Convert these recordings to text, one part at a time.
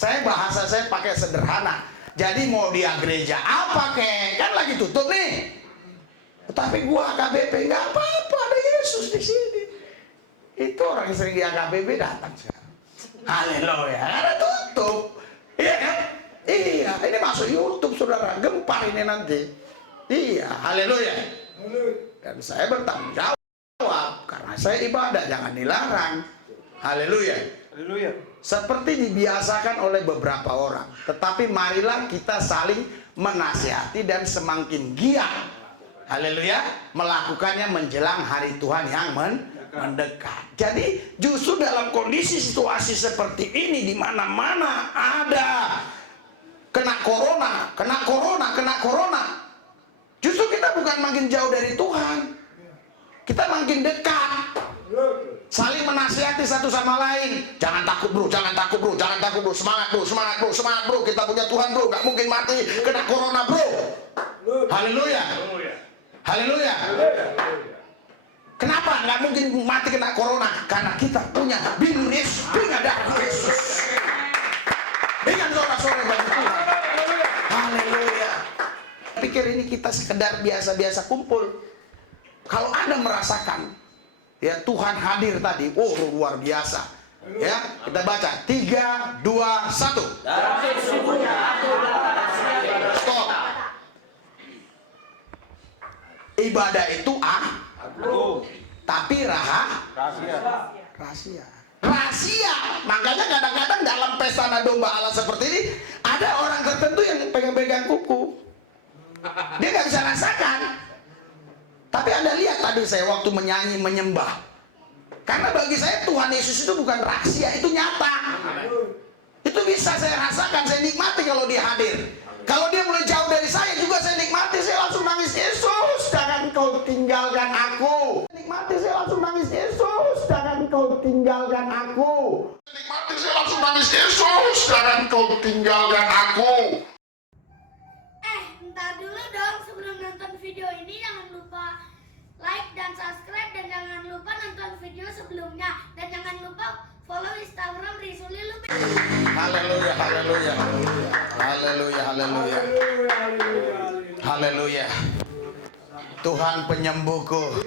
Bahasa saya pakai sederhana. Jadi mau dia gereja apa kek? Kan lagi tutup nih. Tapi gua AKBP nggak apa-apa, ada Yesus di sini. Itu orang yang sering di AKBP datang sekarang. Haleluya, ada tutup. Iya kan? Iya, ini masuk YouTube saudara, gempar ini nanti. Iya, haleluya. Dan saya bertanggung jawab karena saya ibadah, jangan dilarang. Haleluya. Haleluya. Seperti dibiasakan oleh beberapa orang, tetapi marilah kita saling menasihati dan semakin giat, haleluya, melakukannya menjelang hari Tuhan yang mendekat. Jadi justru dalam kondisi situasi seperti ini, di mana-mana ada kena corona, justru kita bukan makin jauh dari Tuhan, kita makin dekat. Saling menasihati satu sama lain. Jangan takut bro, jangan takut bro, jangan takut bro. Semangat bro, semangat bro, semangat bro. Kita punya Tuhan bro, nggak mungkin mati kena corona bro. Haleluya. Haleluya. Kenapa nggak mungkin mati kena corona? Karena kita punya bilis, ada Yesus. Dengan sorak-sorai bagi Tuhan. Haleluya. Pikir ini kita sekedar biasa-biasa kumpul. Kalau Anda merasakan ya Tuhan hadir tadi, oh luar biasa. Ya, kita baca 3, 2, 1. Stop. Ibadah itu tapi rahasia. Makanya kadang-kadang dalam pesta domba Allah seperti ini ada orang tertentu yang pegang-pegang kuku. Dia nggak bisa rasakan. Tapi Anda lihat tadi saya waktu menyanyi menyembah. Karena bagi saya Tuhan Yesus itu bukan rahasia, itu nyata. Itu bisa saya rasakan, saya nikmati kalau dia hadir. Kalau dia mulai jauh dari saya juga saya nikmati, saya langsung nangis, Yesus, jangan kau tinggalkan aku. Nikmati, saya langsung nangis, Yesus, jangan kau tinggalkan aku. Nikmati, saya langsung nangis, Yesus, jangan kau tinggalkan aku. Bentar dulu dong, sebelum nonton video ini jangan lupa like dan subscribe, dan jangan lupa nonton video sebelumnya, dan jangan lupa follow Instagram Risuli Lubis. Haleluya, haleluya, haleluya, haleluya, haleluya. Tuhan penyembuhku,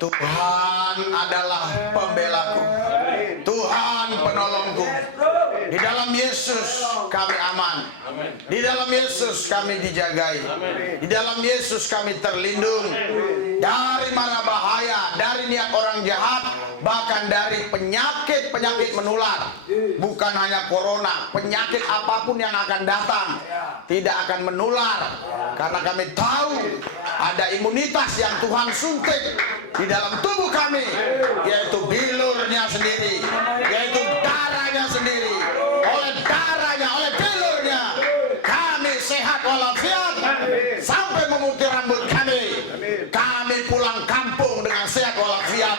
Tuhan adalah pembelaku, Tuhan penolongku. Di dalam Yesus kami aman. Di dalam Yesus kami dijagai. Di dalam Yesus kami terlindung dari mara bahaya, dari niat orang jahat, bahkan dari penyakit-penyakit menular. Bukan hanya corona, penyakit apapun yang akan datang tidak akan menular, karena kami tahu ada imunitas yang Tuhan suntik di dalam tubuh kami, yaitu bilurnya sendiri, yaitu darahnya sendiri. Oleh darahnya, oleh bilurnya kami sehat walafiat sampai memutih rambut kami. Kami pulang kampung dengan sehat walafiat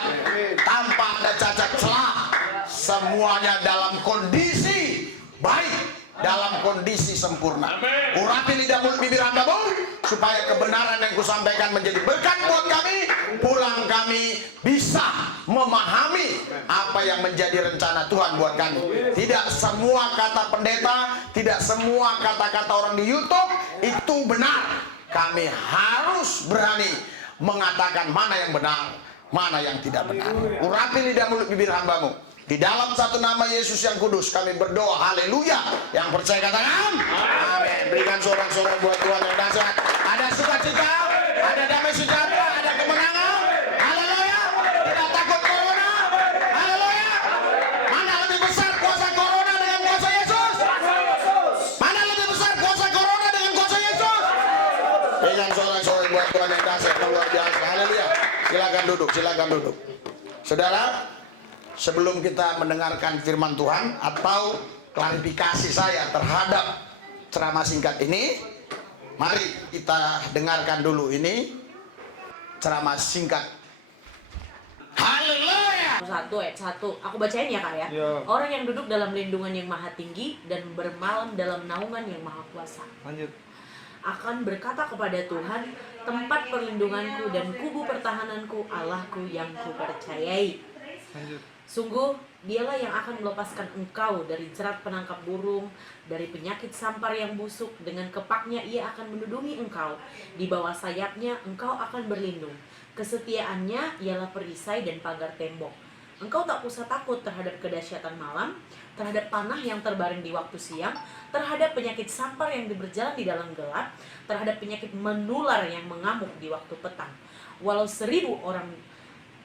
tanpa ada cacat celah. Semuanya dalam kondisi baik, dalam kondisi sempurna. Urapi lidah mulut bibir hambamu supaya kebenaran yang kusampaikan menjadi berkat buat kami. Pulang kami bisa memahami apa yang menjadi rencana Tuhan buat kami. Tidak semua kata pendeta, tidak semua kata-kata orang di YouTube itu benar. Kami harus berani mengatakan mana yang benar, mana yang tidak benar. Urapi lidah mulut bibir hambamu. Di dalam satu nama Yesus yang kudus kami berdoa, haleluya. Yang percaya katakan amin. Berikan sorak-sorai buat Tuhan yang dahsyat. Ada sukacita, ada damai sejahtera, ada kemenangan. Haleluya. Tidak takut corona. Haleluya. Mana lebih besar kuasa corona dengan kuasa Yesus? Mana lebih besar kuasa corona dengan kuasa Yesus? Berikan sorak-sorai buat Tuhan yang dahsyat, luar biasa. Haleluya. Silakan duduk, silakan duduk. Saudara, sebelum kita mendengarkan firman Tuhan atau klarifikasi saya terhadap ceramah singkat ini, mari kita dengarkan dulu ini ceramah singkat. Haleluya. 1 aku bacain ya Kak ya. Orang yang duduk dalam lindungan yang maha tinggi dan bermalam dalam naungan yang maha kuasa. Lanjut. Akan berkata kepada Tuhan, tempat perlindunganku dan kubu pertahananku, Allahku yang kupercayai. Lanjut. Sungguh, dialah yang akan melepaskan engkau dari jerat penangkap burung, dari penyakit sampar yang busuk. Dengan kepaknya ia akan menudungi engkau, di bawah sayapnya engkau akan berlindung. Kesetiaannya ialah perisai dan pagar tembok. Engkau tak usah takut terhadap kedahsyatan malam, terhadap panah yang terbaring di waktu siang, terhadap penyakit sampar yang berjalan di dalam gelap, terhadap penyakit menular yang mengamuk di waktu petang. Walau 1000 orang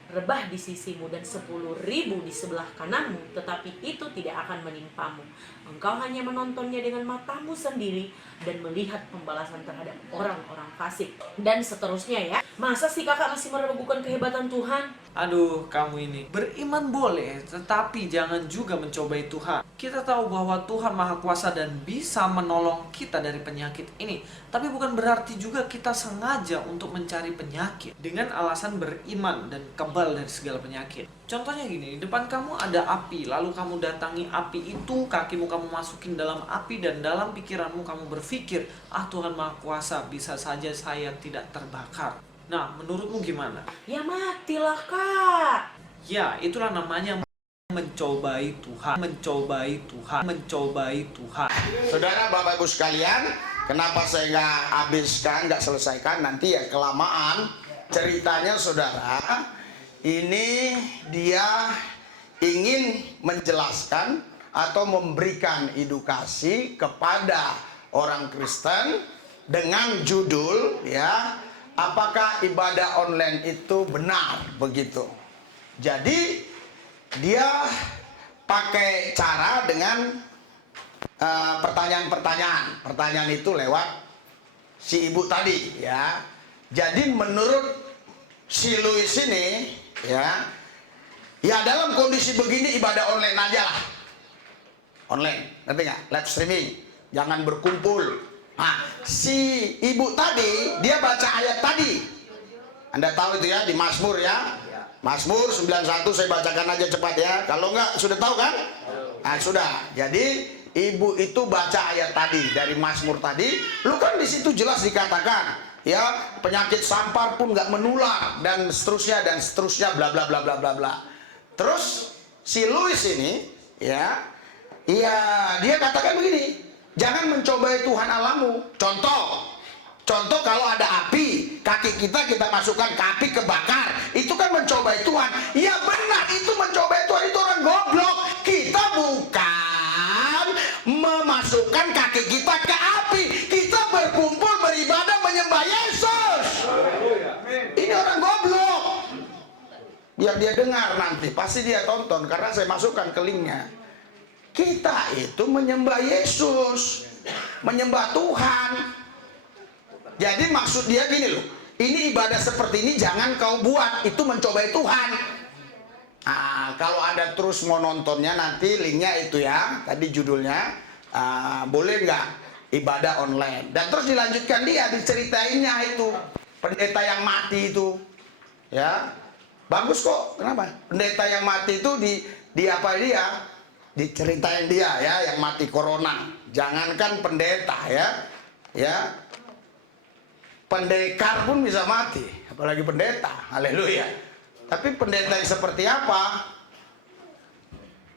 rebah di sisimu dan 10.000 di sebelah kananmu, tetapi itu tidak akan menimpamu. Engkau hanya menontonnya dengan matamu sendiri dan melihat pembalasan terhadap orang-orang fasik. Dan seterusnya ya. Masa sih kakak masih meragukan kehebatan Tuhan? Aduh, kamu ini. Beriman boleh, tetapi jangan juga mencobai Tuhan. Kita tahu bahwa Tuhan Maha Kuasa dan bisa menolong kita dari penyakit ini. Tapi bukan berarti juga kita sengaja untuk mencari penyakit dengan alasan beriman dan kebal dari segala penyakit. Contohnya gini, di depan kamu ada api, lalu kamu datangi api itu, kakimu kamu masukin dalam api, dan dalam pikiranmu kamu berpikir, Tuhan Maha Kuasa, bisa saja saya tidak terbakar. Nah, menurutmu gimana? Ya matilah kak. Ya, itulah namanya mencobai Tuhan, mencobai Tuhan, mencobai Tuhan. Saudara, Bapak Ibu sekalian, kenapa saya nggak habiskan, nggak selesaikan, nanti ya kelamaan ceritanya saudara. Ini dia ingin menjelaskan atau memberikan edukasi kepada orang Kristen dengan judul ya, apakah ibadah online itu benar begitu. Jadi dia pakai cara dengan pertanyaan-pertanyaan. Pertanyaan itu lewat si ibu tadi ya. Jadi menurut si Louis ini ya dalam kondisi begini ibadah online aja lah. Online, ngerti nggak? Live streaming, jangan berkumpul. Nah, si ibu tadi dia baca ayat tadi. Anda tahu itu ya, di Mazmur ya. Mazmur 91, saya bacakan aja cepat ya. Kalau enggak sudah tahu kan? Nah, sudah. Jadi ibu itu baca ayat tadi dari Mazmur tadi. Lu kan di situ jelas dikatakan ya, penyakit sampar pun nggak menular dan seterusnya bla bla bla bla bla bla. Terus si Louis ini ya dia katakan begini, jangan mencobai Tuhan Allahmu. Contoh kalau ada api, kaki kita masukkan ke api kebakar, itu kan mencobai Tuhan. Ya benar, itu mencobai Tuhan, itu orang goblok. Kita bukan memasukkan kaki kita ke api, kita berkumpul beribadah menyembah Yesus. Ini orang goblok. Biar dia dengar nanti, pasti dia tonton karena saya masukkan ke linknya. Kita itu menyembah Yesus, menyembah Tuhan. Jadi maksud dia gini loh, ini ibadah seperti ini jangan kau buat, itu mencobai Tuhan. Nah, kalau Anda terus mau nontonnya nanti linknya itu ya, tadi judulnya boleh nggak ibadah online. Dan terus dilanjutkan dia diceritainnya itu pendeta yang mati itu, ya bagus kok. Kenapa? Pendeta yang mati itu di apa dia? Diceritain dia ya, yang mati corona. Jangankan pendeta ya pendekar pun bisa mati, apalagi pendeta. Haleluya. Tapi pendeta yang seperti apa?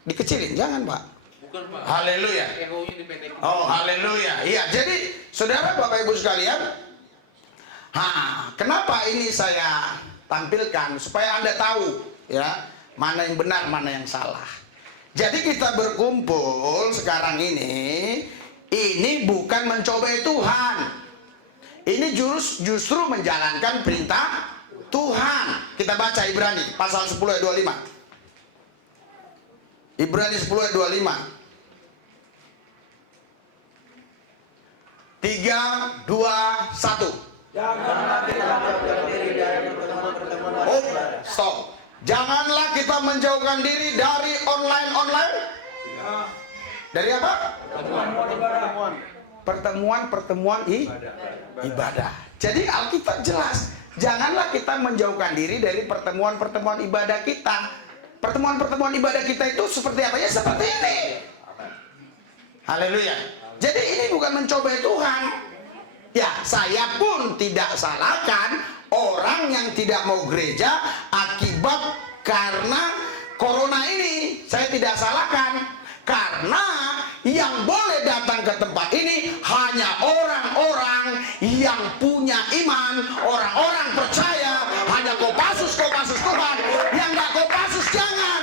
Dikecilin, jangan Pak. Bukan Pak. Haleluya. Oh haleluya. Iya, jadi saudara Bapak Ibu sekalian, kenapa ini saya tampilkan supaya Anda tahu ya, mana yang benar, mana yang salah. Jadi kita berkumpul sekarang ini bukan mencobai Tuhan. Ini justru menjalankan perintah Tuhan. Kita baca Ibrani pasal 10 ayat 25. Ibrani 10 ayat 25. 3, 2, 1. Janganlah kita menjauhkan diri dari pertemuan-pertemuan ibadah. Stop. Janganlah kita menjauhkan diri dari online. Dari apa? Pertemuan ibadah. Jadi Alkitab jelas. Janganlah kita menjauhkan diri dari pertemuan ibadah kita. Pertemuan ibadah kita itu seperti apa ya? Seperti ini. Haleluya. Jadi ini bukan mencobai Tuhan. Ya, saya pun tidak salahkan orang yang tidak mau gereja akibat karena corona ini saya tidak salahkan, karena yang boleh datang ke tempat ini hanya orang-orang yang punya iman, orang-orang percaya. Hanya Kopassus Tuhan, yang nggak Kopassus jangan.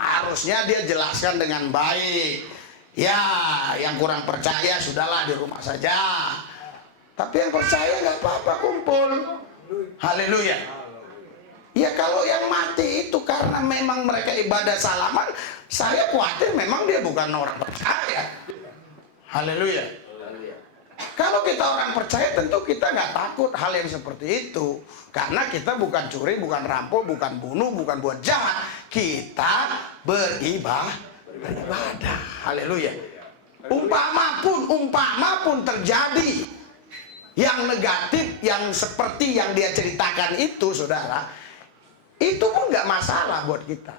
Harusnya dia jelaskan dengan baik. Ya, yang kurang percaya sudahlah di rumah saja. Tapi yang percaya nggak apa-apa kumpul. Haleluya. Ya kalau yang mati itu karena memang mereka ibadah salaman, saya khawatir memang dia bukan orang percaya. Haleluya. Kalau kita orang percaya tentu kita nggak takut hal yang seperti itu. Karena kita bukan curi, bukan rampok, bukan bunuh, bukan buat jahat. Kita beribadah. Haleluya. Umpama pun terjadi yang negatif, yang seperti yang dia ceritakan itu, saudara, itu pun nggak masalah buat kita.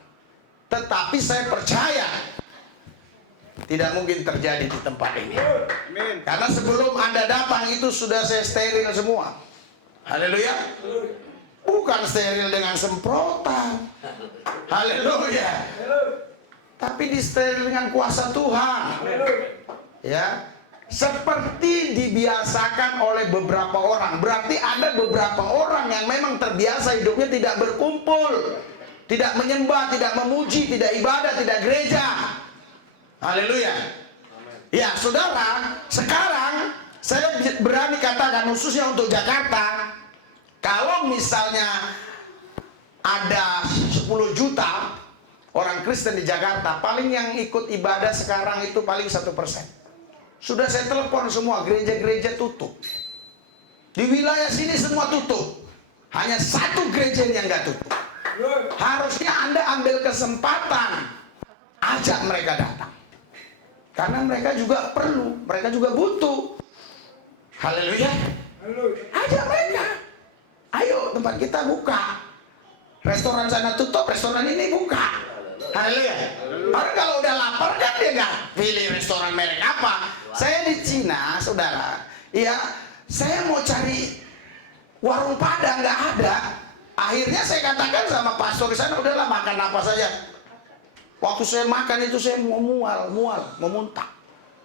Tetapi saya percaya tidak mungkin terjadi di tempat ini. Karena sebelum Anda datang itu sudah saya steril semua. Haleluya. Bukan steril dengan semprotan. Haleluya. Tapi disteril dengan kuasa Tuhan. Ya. Seperti dibiasakan oleh beberapa orang. Berarti ada beberapa orang yang memang terbiasa hidupnya tidak berkumpul, tidak menyembah, tidak memuji, tidak ibadah, tidak gereja. Haleluya. Ya saudara, sekarang saya berani katakan khususnya untuk Jakarta, kalau misalnya ada 10 juta orang Kristen di Jakarta, paling yang ikut ibadah sekarang itu paling 1%. Sudah saya telepon semua, gereja-gereja tutup. Di wilayah sini semua tutup. Hanya satu gereja yang nggak tutup. Harusnya Anda ambil kesempatan, ajak mereka datang. Karena mereka juga perlu, mereka juga butuh. Haleluya. Ajak mereka. Ayo tempat kita buka. Restoran sana tutup, restoran ini buka. Haleluya. Orang kalau udah lapar kan dia nggak pilih restoran merek apa. Saya di Cina, saudara. Ya, saya mau cari warung Padang nggak ada. Akhirnya saya katakan sama pastor di sana, udahlah makan apa saja. Waktu saya makan itu saya mau mual, mau muntah.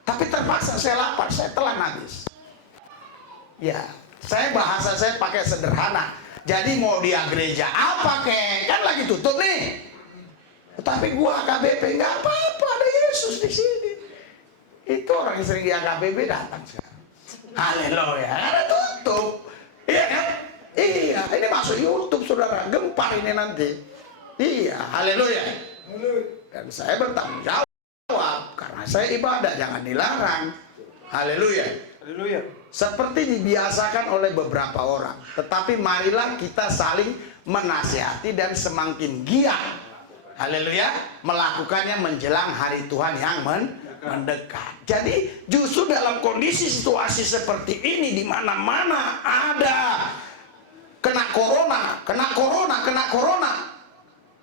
Tapi terpaksa saya lapar, saya telan habis. Ya, bahasa saya pakai sederhana. Jadi mau dia gereja apa kek? Kan lagi tutup nih. Tapi gua AKBP nggak apa-apa, ada Yesus di sini. Itu orang yang sering di AKBP datang sekarang. Haleluya, ada tutup. Iya kan? Iya, ini masuk YouTube saudara, gempar ini nanti. Iya, haleluya. Dan saya bertanggung jawab karena saya ibadah, jangan dilarang. Haleluya. Haleluya. Seperti dibiasakan oleh beberapa orang. Tetapi marilah kita saling menasihati dan semakin giat, haleluya, melakukannya menjelang hari Tuhan yang mendekat. Jadi justru dalam kondisi situasi seperti ini, di mana-mana ada kena corona,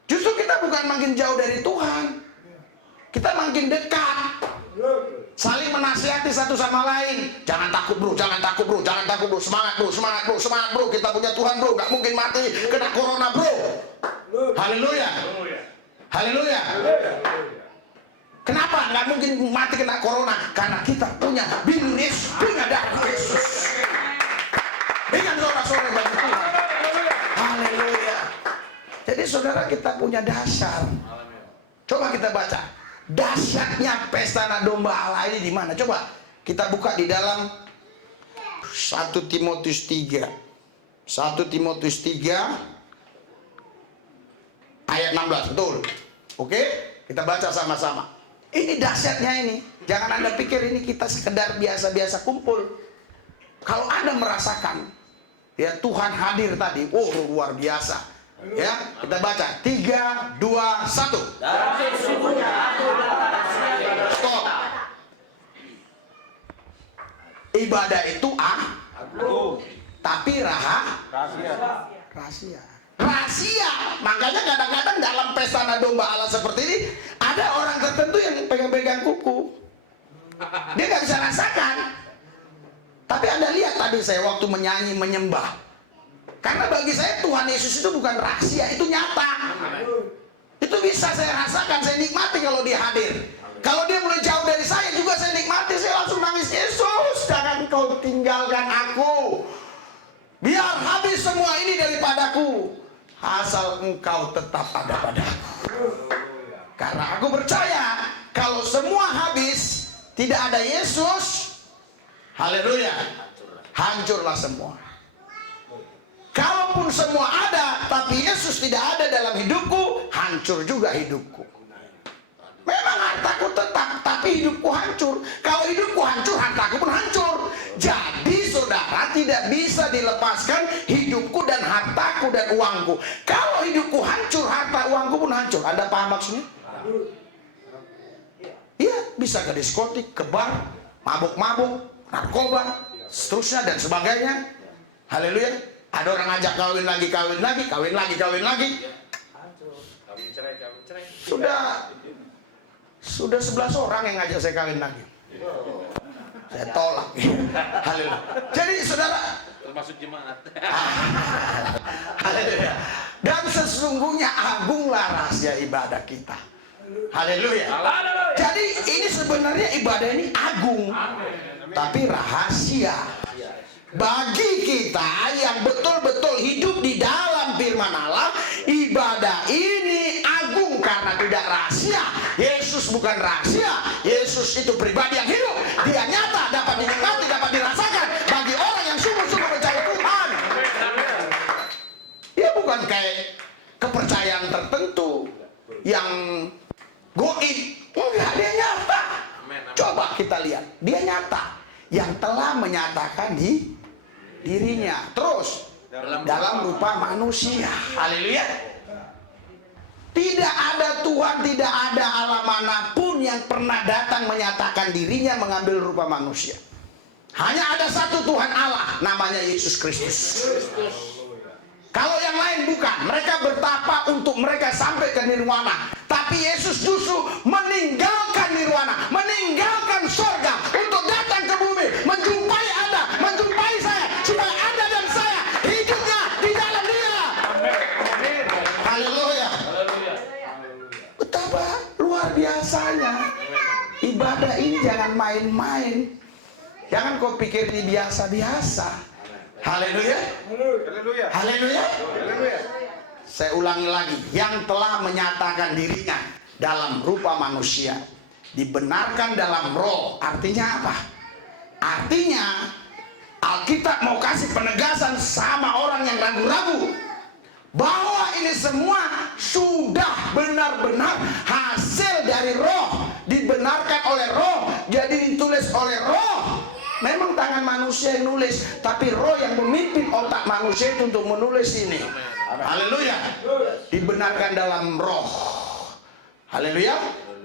justru kita bukan makin jauh dari Tuhan, kita makin dekat, saling menasihati satu sama lain. Jangan takut bro, semangat bro, kita punya Tuhan bro, gak mungkin mati kena corona bro. Haleluya. Haleluya. Kenapa nggak mungkin mati kena corona? Karena kita punya bintang Yesus, punya darah Yesus. Dengan sorak-sorai bagi Tuhan. Haleluya. Jadi saudara, kita punya dasar. Coba kita baca. Dasarnya pesta anak domba Allah ini di mana? Coba kita buka di dalam 1 Timotius 3. 1 Timotius 3 ayat 16, betul. Oke? Kita baca sama-sama. Ini dahsyatnya ini. Jangan Anda pikir ini kita sekedar biasa-biasa kumpul. Kalau Anda merasakan ya Tuhan hadir tadi, oh luar biasa. Ya, kita baca 3, 2, 1. Stop. Ibadah itu tapi rahasia. Makanya kadang-kadang dalam pesta anak domba Allah seperti ini, ada orang tertentu yang pegang-pegang kuku. Dia nggak bisa rasakan. Tapi Anda lihat tadi saya waktu menyanyi, menyembah. Karena bagi saya Tuhan Yesus itu bukan rahasia, itu nyata. Itu bisa saya rasakan, saya nikmati kalau dia hadir. Kalau dia mulai jauh dari saya juga saya nikmati, saya langsung nangis, Yesus, jangan kau tinggalkan aku. Biar habis semua ini daripadaku, asal engkau tetap ada padaku. Karena aku percaya, kalau semua habis, tidak ada Yesus, haleluya, hancurlah semua. Kalaupun semua ada, tapi Yesus tidak ada dalam hidupku, hancur juga hidupku. Memang hartaku tetap, tapi hidupku hancur. Kalau hidupku hancur, hartaku pun hancur. Jadi saudara, tidak bisa dilepaskan hidupku dan hartaku dan uangku. Kalau hidupku hancur, harta uangku pun hancur. Anda paham maksudnya? Iya, bisa ke diskotik, ke bar, mabuk-mabuk, narkoba, seterusnya dan sebagainya. Haleluya. Ada orang ngajak kawin lagi. Sudah 11 orang yang ngajak saya kawin lagi. Saya tolak. Haleluya. Jadi saudara, termasuk jemaat. haleluya. Dan sesungguhnya agunglah rahasia ibadah kita. Haleluya. Jadi ini sebenarnya ibadah ini agung, tapi rahasia. Bagi kita yang betul-betul hidup di dalam firman Allah, ibadah ini agung karena tidak rahasia. Yesus bukan rahasia. Yesus itu pribadi yang hidup. Dia nyata, dapat dinikmati, dapat dirasakan bagi orang yang sungguh-sungguh percaya Tuhan. Dia bukan kayak kepercayaan tertentu yang goib. Enggak, dia nyata. Coba kita lihat, dia nyata yang telah menyatakan di dirinya terus dalam rupa manusia. Haleluya. Tidak ada Tuhan, tidak ada Allah manapun yang pernah datang menyatakan dirinya mengambil rupa manusia. Hanya ada satu Tuhan Allah, namanya Yesus Kristus. Kalau yang lain bukan. Mereka bertapa untuk mereka sampai ke nirwana, tapi Yesus justru meninggalkan nirwana, meninggalkan surga untuk datang ke bumi, menjumpai Anda, menjumpai saya, supaya Anda dan saya hidupnya di dalam Dia. Haleluya. Betapa luar biasanya ibadah ini. Jangan main-main. Jangan kau pikir ini biasa-biasa. Haleluya. Haleluya. Saya ulangi lagi, yang telah menyatakan dirinya dalam rupa manusia, dibenarkan dalam roh. Artinya apa? Artinya Alkitab mau kasih penegasan sama orang yang ragu-ragu bahwa ini semua sudah benar-benar hasil dari roh, dibenarkan oleh roh, jadi ditulis oleh roh. Memang tangan manusia yang nulis, tapi roh yang memimpin otak manusia itu untuk menulis ini. Haleluya. Dibenarkan dalam roh. Haleluya.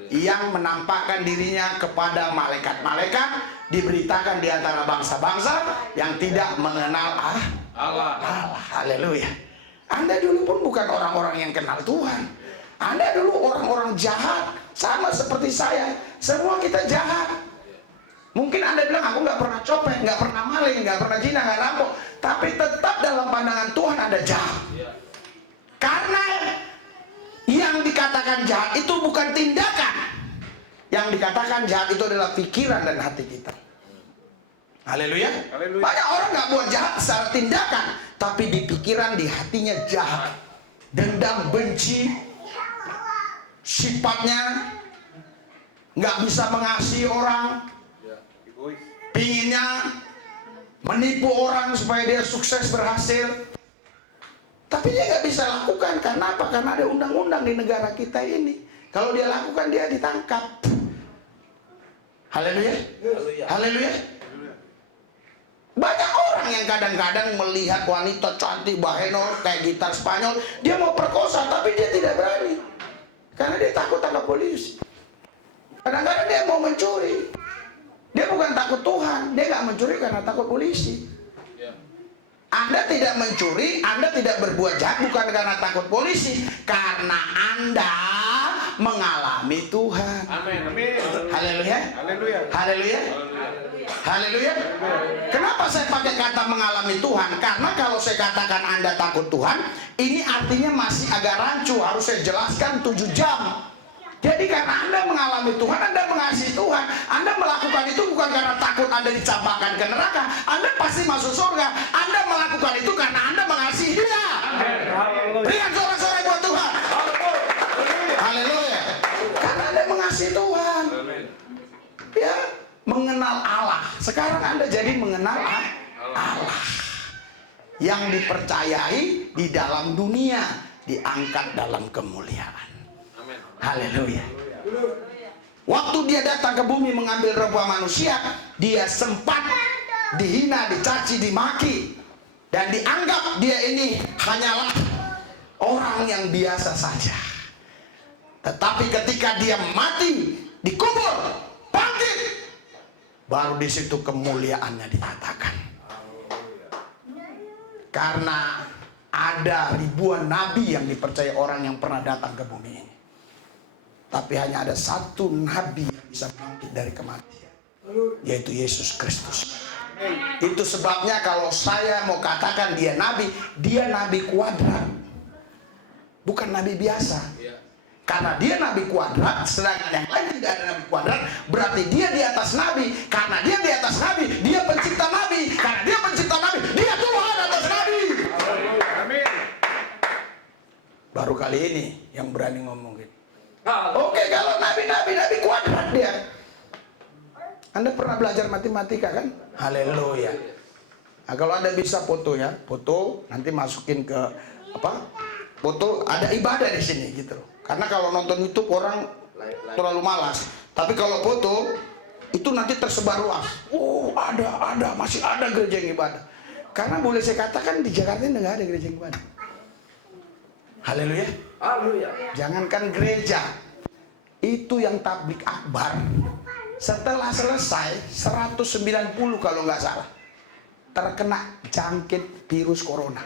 Yang menampakkan dirinya kepada malaikat-malaikat, diberitakan di antara bangsa-bangsa yang tidak mengenal Allah. Haleluya. Anda dulu pun bukan orang-orang yang kenal Tuhan. Anda dulu orang-orang jahat, sama seperti saya. Semua kita jahat. Mungkin Anda bilang, aku nggak pernah copet, nggak pernah maling, nggak pernah zina, nggak rampok. Tapi tetap dalam pandangan Tuhan Anda jahat. Karena yang dikatakan jahat itu bukan tindakan. Yang dikatakan jahat itu adalah pikiran dan hati kita. Haleluya. Banyak orang nggak buat jahat secara tindakan, tapi di pikiran, di hatinya jahat. Dendam, benci, sifatnya nggak bisa mengasihi orang, pinginnya menipu orang supaya dia sukses berhasil, tapi dia nggak bisa lakukan. Karena apa? Karena ada undang-undang di negara kita ini. Kalau dia lakukan, dia ditangkap. Haleluya. Haleluya. Banyak orang yang kadang-kadang melihat wanita cantik bahenol kayak gitar Spanyol, dia mau perkosa, tapi dia tidak berani karena dia takut tangkap polisi. Kadang-kadang dia mau mencuri, dia bukan takut Tuhan, dia nggak mencuri karena takut polisi. Anda tidak mencuri, Anda tidak berbuat jahat bukan karena takut polisi, karena Anda mengalami Tuhan. Amin. Haleluya. Haleluya. Haleluya. Haleluya. Kenapa saya pakai kata mengalami Tuhan? Karena kalau saya katakan Anda takut Tuhan, ini artinya masih agak rancu. Harus saya jelaskan 7 jam. Jadi karena Anda mengalami Tuhan, Anda mengasihi Tuhan, Anda melakukan itu bukan karena takut Anda dicampakkan ke neraka, Anda pasti masuk surga. Anda melakukan itu karena Anda mengasihi Dia. Berikan sorak-sorai buat Tuhan. Haleluya. Karena Anda mengasihi Tuhan. Ya, mengenal Allah. Sekarang Anda jadi mengenal Allah. Yang dipercayai di dalam dunia, diangkat dalam kemuliaan. Haleluya. Waktu dia datang ke bumi mengambil rupa manusia, dia sempat dihina, dicaci, dimaki, dan dianggap dia ini hanyalah orang yang biasa saja. Tetapi ketika dia mati, dikubur, bangkit, baru di situ kemuliaannya dinyatakan. Karena ada ribuan nabi yang dipercaya orang yang pernah datang ke bumi ini, tapi hanya ada satu nabi yang bisa bangkit dari kematian, yaitu Yesus Kristus. Itu sebabnya kalau saya mau katakan dia nabi kuadrat, bukan nabi biasa. Karena dia nabi kuadrat, sedangkan yang lain tidak ada nabi kuadrat, berarti dia di atas nabi. Karena dia di atas nabi, dia pencipta nabi. Karena dia pencipta nabi, dia Tuhan atas nabi. Baru kali ini yang berani ngomong gitu. Oke, kalau nabi kuadrat dia. Anda pernah belajar matematika kan? Haleluya. Nah, kalau Anda bisa foto ya, foto nanti masukin ke foto, ada ibadah di sini gitu loh. Karena kalau nonton YouTube orang terlalu malas. Tapi kalau foto itu nanti tersebar luas. Oh, masih ada gereja yang ibadah. Karena boleh saya katakan di Jakarta ini nggak ada gereja yang ibadah. Haleluya. Haleluya. Jangankan gereja, itu yang tablik akbar. Setelah selesai 190 kalau nggak salah terkena jangkit virus corona.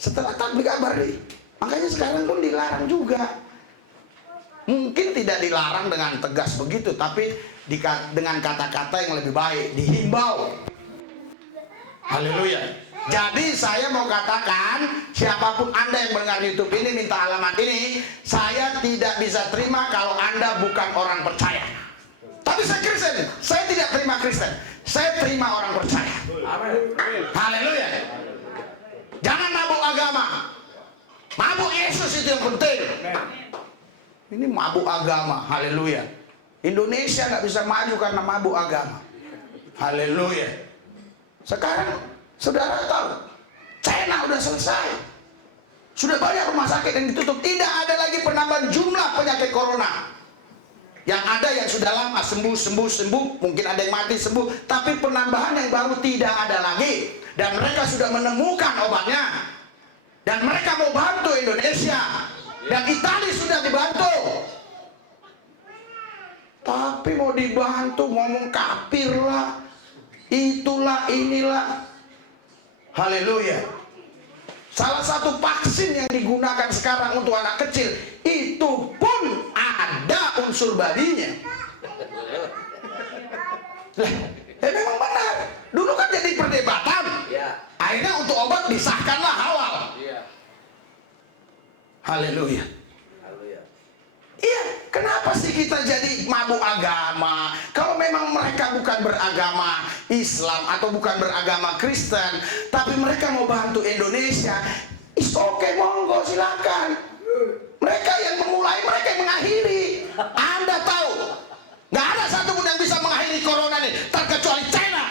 Setelah tablik akbar nih, makanya sekarang pun dilarang juga. Mungkin tidak dilarang dengan tegas begitu, tapi dengan kata-kata yang lebih baik, dihimbau. Haleluya. Jadi saya mau katakan, siapapun Anda yang mendengar YouTube ini, minta alamat ini, saya tidak bisa terima kalau Anda bukan orang percaya. Tapi saya Kristen, saya tidak terima Kristen, saya terima orang percaya. Haleluya. Jangan mabuk agama, mabuk Yesus itu yang penting. Ini mabuk agama, haleluya. Indonesia nggak bisa maju karena mabuk agama. Haleluya. Sekarang saudara tahu, China udah selesai. Sudah banyak rumah sakit yang ditutup. Tidak ada lagi penambahan jumlah penyakit corona. Yang ada yang sudah lama sembuh. Mungkin ada yang mati sembuh. Tapi penambahan yang baru tidak ada lagi. Dan mereka sudah menemukan obatnya. Dan mereka mau bantu Indonesia. Dan Italia sudah dibantu. Tapi mau dibantu ngomong kafir lah, itulah inilah. Haleluya. Salah satu vaksin yang digunakan sekarang untuk anak kecil itu pun ada unsur babinya. Memang benar. Dulu kan jadi perdebatan. Akhirnya untuk obat disahkanlah halal. Haleluya. Iya, kenapa sih kita jadi mabuk agama? Kalau memang mereka bukan beragama Islam atau bukan beragama Kristen, tapi mereka mau bantu Indonesia, it's okay, monggo silakan. Mereka yang memulai, mereka yang mengakhiri. Anda tahu, nggak ada satupun yang bisa mengakhiri corona ini, terkecuali China.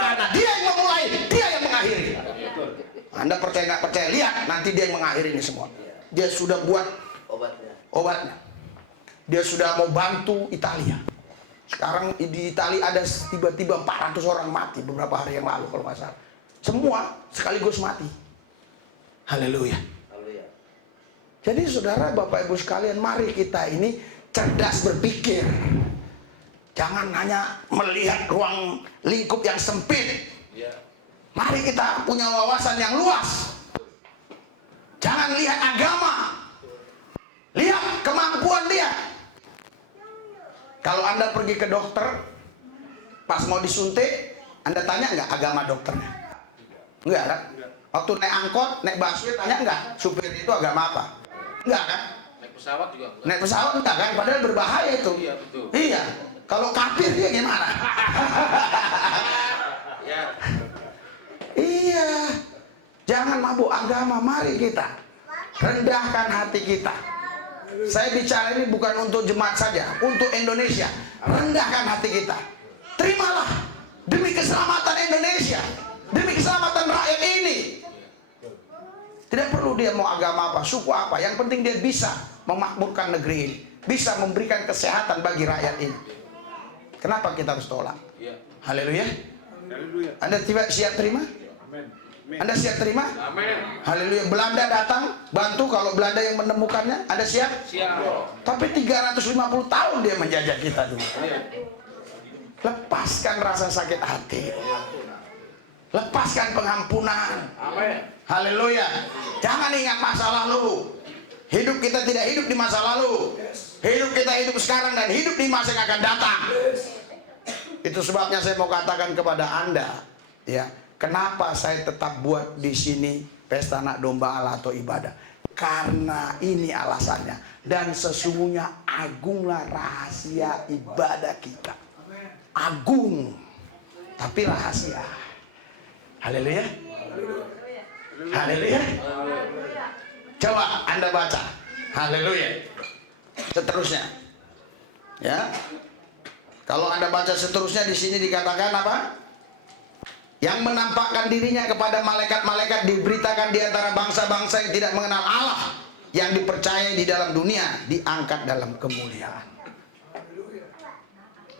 Karena dia yang memulai, dia yang mengakhiri. Anda percaya nggak percaya? Lihat, nanti dia yang mengakhiri ini semua. Dia sudah buat obatnya. Dia sudah mau bantu Italia. Sekarang di Italia ada tiba-tiba 400 orang mati beberapa hari yang lalu kalau nggak salah. Semua sekaligus mati. Haleluya. Jadi saudara, Bapak Ibu sekalian, mari kita ini cerdas berpikir. Jangan hanya melihat ruang lingkup yang sempit. Mari kita punya wawasan yang luas. Jangan lihat agama, lihat kemampuan dia. Kalau Anda pergi ke dokter, pas mau disuntik, Anda tanya nggak agama dokternya? Enggak kan? Waktu naik angkot, naik busway, tanya nggak supir itu agama apa? Enggak kan? Naik pesawat juga enggak. Naik pesawat enggak kan? Padahal berbahaya itu. Iya, betul. Iya. Kalau kafir dia gimana? Ya. Iya. Jangan mabuk agama, mari kita rendahkan hati kita. Saya bicara ini bukan untuk jemaat saja, untuk Indonesia. Rendahkan hati kita. Terimalah demi keselamatan Indonesia, demi keselamatan rakyat ini. Tidak perlu dia mau agama apa, suku apa, yang penting dia bisa memakmurkan negeri ini, bisa memberikan kesehatan bagi rakyat ini. Kenapa kita harus tolak? Iya. Haleluya. Anda siap terima? Anda siap terima? Amin. Haleluya. Belanda datang bantu, kalau Belanda yang menemukannya, Anda siap? Siap. Tapi 350 tahun dia menjajah kita dulu. Iya. Lepaskan rasa sakit hati. Lepaskan pengampunan. Amin. Haleluya. Jangan ingat masa lalu. Hidup kita tidak hidup di masa lalu. Hidup kita hidup sekarang dan hidup di masa yang akan datang. Itu sebabnya saya mau katakan kepada Anda, ya, kenapa saya tetap buat di sini pesta anak domba Allah atau ibadah? Karena ini alasannya. Dan sesungguhnya agunglah rahasia ibadah kita. Agung, tapi rahasia. Haleluya. Haleluya. Coba Anda baca. Haleluya. Seterusnya. Ya. Kalau Anda baca seterusnya di sini dikatakan apa? Yang menampakkan dirinya kepada malaikat-malaikat diberitakan di antara bangsa-bangsa yang tidak mengenal Allah, yang dipercayai di dalam dunia diangkat dalam kemuliaan.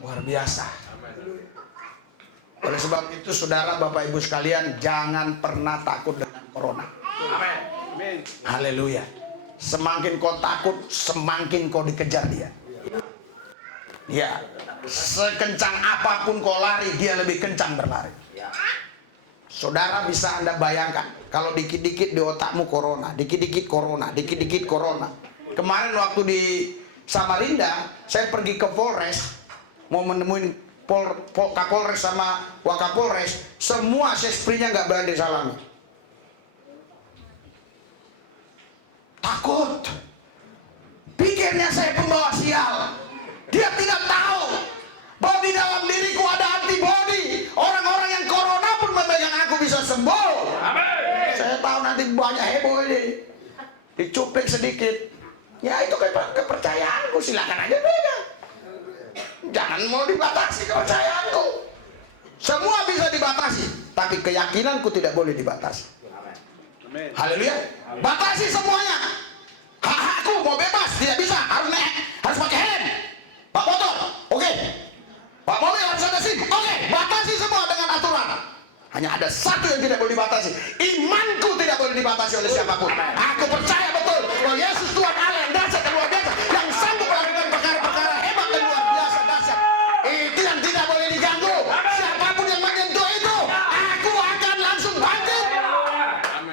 Luar biasa. Oleh sebab itu saudara, Bapak Ibu sekalian, jangan pernah takut dengan corona. Amin. Haleluya. Semakin kau takut, semakin kau dikejar dia. Ya, sekencang apapun kau lari, dia lebih kencang berlari. Saudara, bisa Anda bayangkan kalau dikit-dikit di otakmu corona, dikit-dikit corona, dikit-dikit corona. Kemarin waktu di Samarinda, saya pergi ke Polres, mau menemuin Kapolres sama Wakapolres, semua sesprinya nggak berani disalami. Takut. Pikirnya saya pembawa sial. Dia tidak tahu bahwa di dalam diriku ada antibodi. Orang-orang yang corona pun memegang aku bisa sembuh. Amin. Saya tahu nanti banyak heboh ini. Dicuplik sedikit. Ya itu kepercayaanku, silakan aja pegang. Jangan mau dibatasi kepercayaanku. Semua bisa dibatasi, tapi keyakinanku tidak boleh dibatasi. Amin. Haleluya. Batasi semuanya. Hak-hakku mau bebas, tidak bisa, harus naik, harus pakai helm. Pak motor, oke. Pak mobil harus ada SIM, oke. Batasi semua dengan aturan. Hanya ada satu yang tidak boleh dibatasi. Imanku tidak boleh dibatasi oleh siapapun. Aku percaya betul bahwa Yesus Tuhan Allah yang dahsyat dan luar biasa, yang sanggup melakukan perkara-perkara hebat dan luar biasa dahsyat. Itu yang tidak boleh diganggu. Siapapun yang menyentuh itu, aku akan langsung bangkit.